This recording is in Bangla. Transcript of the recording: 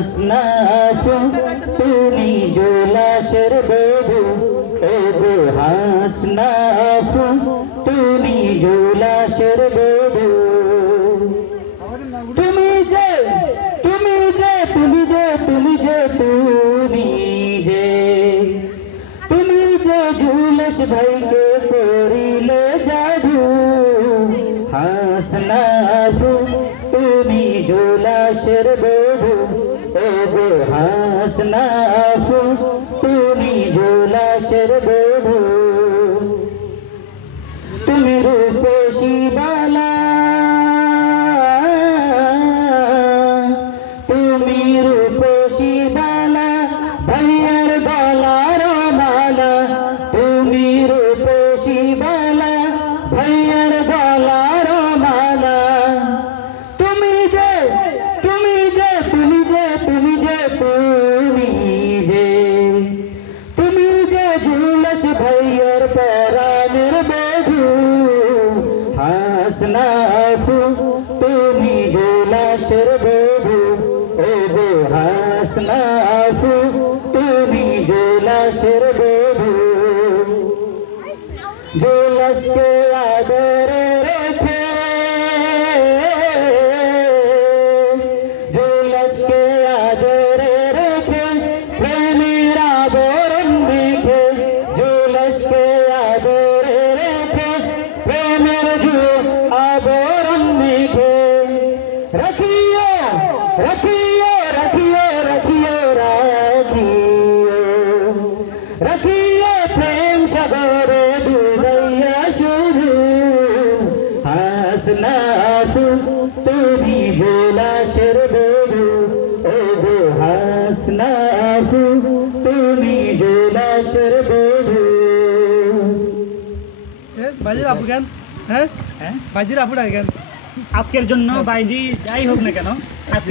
হাসনাফু তুমি জোলাসের বধূ ও গো হাসনাফু তুমি জোলাসের বধূ তুমি যে তুমি যে তুমি যে তুমি যে তুমি যে তুমি যে জুলস ভাইকে করিলে জাদু হাসনাফু তুমি জোলাসের বধূ ও গো হাসনাফু তুমি জোলাসের বধূ তুমি রূপসী বালা তুমি রূপসী বালা ভাইয়ার গলার মালা তুমি রূপসী বালা ভাইয়ার গলার মালা তুমি যে তুমি যে তুমি যে তুমি যে তুমি যে তুমি যে জুলস ভাইয়ার পরাণের বধূ হাসনাফু তুমি জুলসের বধূ ও গো হাসনাফু তুমি জুলসের বধূ জুলসকে আদরে রেখে জুলসকে আদরে রেখে প্রেমের আবরণ মেখে জুলসকে আদরে রেখে প্রেমের আবরণ মেখে রাখিও রাখিও রাখিও রাখিও রাখিও রাখিও প্রেম সাগরে ডুবাইয়া শুধু হাসনাফু তুমি জোলাসের বধূ ও গো হাসনাফু তুমি জোলাসের বধূ বাজির আপু কেন হ্যাঁ বাজির আপুটা কেন আজকের জন্য বাইজি যাই হোক না কেন আজকে